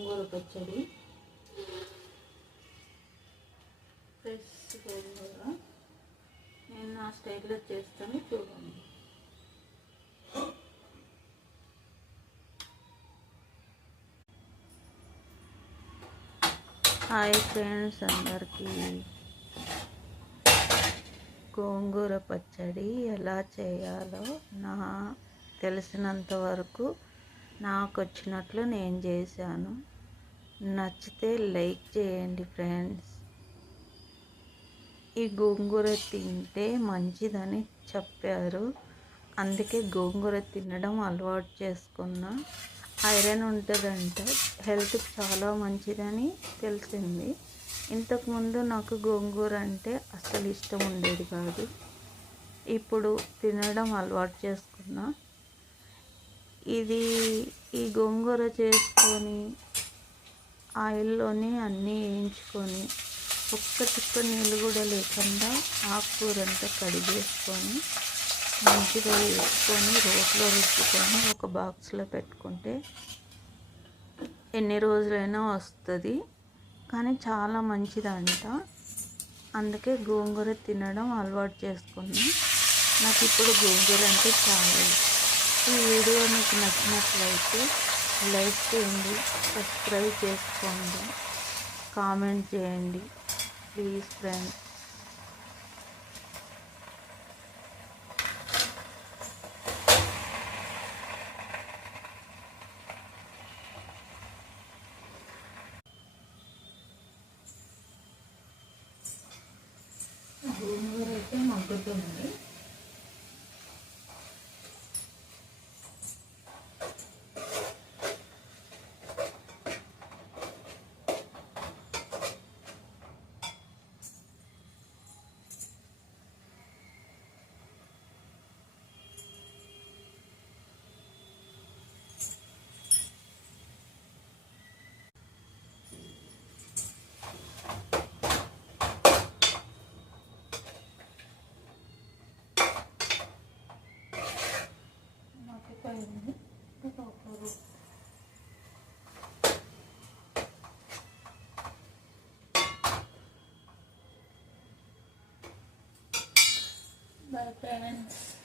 గోంగూర పచ్చడి. ఫ్రెష్ గోంగూర నేను నా స్టైల్లో చేస్తాను, చూడండి. హాయ్ ఫ్రెండ్స్, అందరికీ గోంగూర పచ్చడి ఎలా చేయాలో తెలిసినంత వరకు నాకు వచ్చినట్లు నేను చేశాను. నచ్చితే లైక్ చేయండి ఫ్రెండ్స్. ఈ గోంగూర తింటే మంచిదని చెప్పారు, అందుకే గోంగూర తినడం అలవాటు చేసుకున్నా. ఐరన్ ఉంటుందంట, హెల్త్కి చాలా మంచిదని తెలిసింది. ఇంతకుముందు నాకు గోంగూర అంటే అసలు ఇష్టం ఉండేది కాదు, ఇప్పుడు తినడం అలవాటు చేసుకున్నా. ఈ గోంగూర చేసుకొని ఆయిల్లోనే అన్నీ వేయించుకొని ఒక్క చుక్క నీళ్ళు కూడా లేకుండా ఆకుకూరంతా కడిగేసుకొని మంచిగా వేసుకొని రోట్లో రుద్దుకొని ఒక బాక్స్లో పెట్టుకుంటే ఎన్ని రోజులైనా వస్తుంది. కానీ చాలా మంచిదంట, అందుకే గోంగూర తినడం అలవాటు చేసుకున్నా. నాకు ఇప్పుడు గోంగూర అంటే చాలా ఇష్టం. ఈ వీడియో మీకు నచ్చినట్లయితే లైక్ చేయండి, సబ్స్క్రైబ్ చేసుకోండి, కామెంట్ చేయండి ప్లీజ్ ఫ్రెండ్స్. గోంగూర అయితే మగ్గుతుంది. Bye friends.